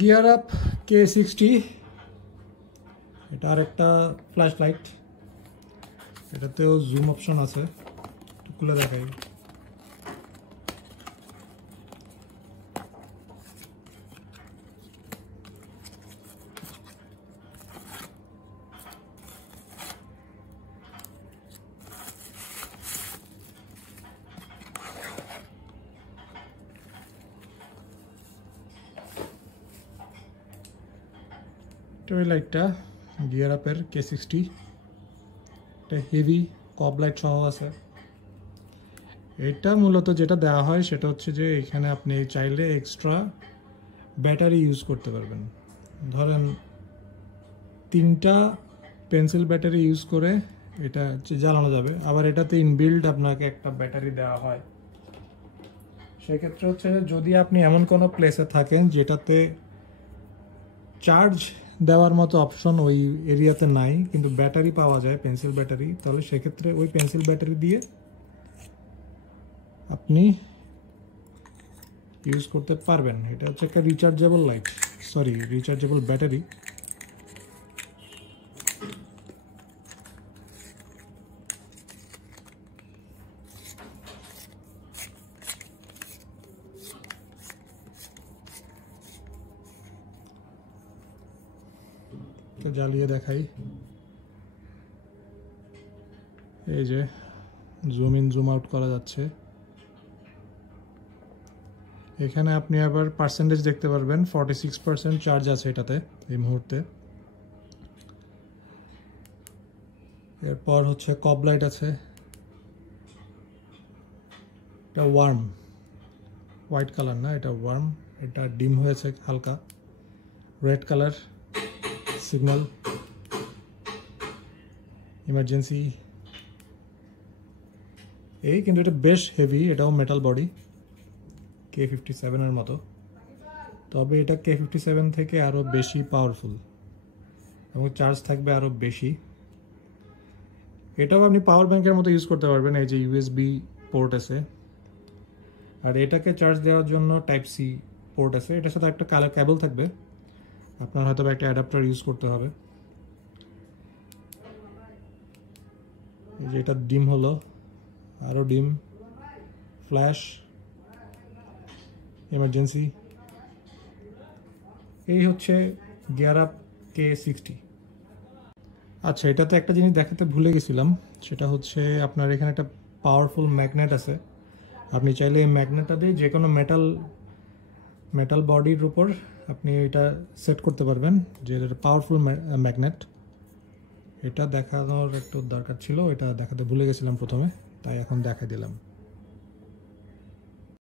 Gear up K60, এটা আর একটা flash light, এটাতেও জুম অপশন আছে, একটু খুলে দেখাই। ওই লাইটটা গিয়ার আপের K60, এটা হেভি কব লাইট সহ আছে। এটা মূলত যেটা দেওয়া হয় সেটা হচ্ছে যে এখানে আপনি চাইলে এক্সট্রা ব্যাটারি ইউজ করতে পারবেন। ধরেন 3টা পেন্সিল ব্যাটারি ইউজ করে এটা জ্বালানো যাবে, আবার এটাতে ইনবিল্ড আপনাকে একটা ব্যাটারি দেওয়া হয়। সেক্ষেত্রে হচ্ছে যদি আপনি এমন কোনো প্লেসে থাকেন যেটাতে চার্জ দেওয়ার মতো অপশন ওই এরিয়াতে নাই, কিন্তু ব্যাটারি পাওয়া যায় পেন্সিল ব্যাটারি, তাহলে সেক্ষেত্রে ওই পেন্সিল ব্যাটারি দিয়ে আপনি ইউজ করতে পারবেন। এটা হচ্ছে একটা rechargeable light, sorry rechargeable battery. জ্বালিয়ে দেখাই, এই যে জুম ইন জুম আউট করা যাচ্ছে। এখানে আপনি আবার পার্সেন্টেজ দেখতে পারবেন, 46% চার্জ আছে এটাতে এই মুহূর্তে। এরপর হচ্ছে কব লাইট আছে, এটা ওয়ার্ম, হোয়াইট কালার না, এটা ওয়ার্ম, এটা ডিম হয়েছে হালকা, রেড কালার সিগন্যাল, ইমার্জেন্সি। এই কিন্তু এটা বেশ হেভি, এটাও মেটাল বডি K57 এর মতো, তবে এটা K57 থেকে আরও বেশি পাওয়ারফুল এবং চার্জ থাকবে আরও বেশি। এটাও আপনি পাওয়ার ব্যাংকের মতো ইউজ করতে পারবেন, এই যে USB পোর্ট আছে, আর এটাকে চার্জ দেওয়ার জন্য টাইপ সি পোর্ট আছে। এটার সাথে একটা কালার কেবল থাকবে, আপনার হয়তো একটা অ্যাডাপ্টার ইউজ করতে হবে। এই যে এটা ডিম হলো, আরও ডিম, ফ্ল্যাশ, ইমার্জেন্সি। এই হচ্ছে গিয়ার আপ K60। আচ্ছা, এটাতে একটা জিনিস দেখাতে ভুলে গেছিলাম, সেটা হচ্ছে আপনার এখানে একটা পাওয়ারফুল ম্যাগনেট আছে। আপনি চাইলে এই ম্যাগনেটটা দিয়ে যে কোনো মেটাল বডির উপর আপনি এটা সেট করতে পারবেন, যে পাওয়ারফুল ম্যাগনেট। এটা দেখানোর একটু দরকার ছিল, এটা দেখাতে ভুলে গেছিলাম প্রথমে, তাই এখন দেখাই দিলাম।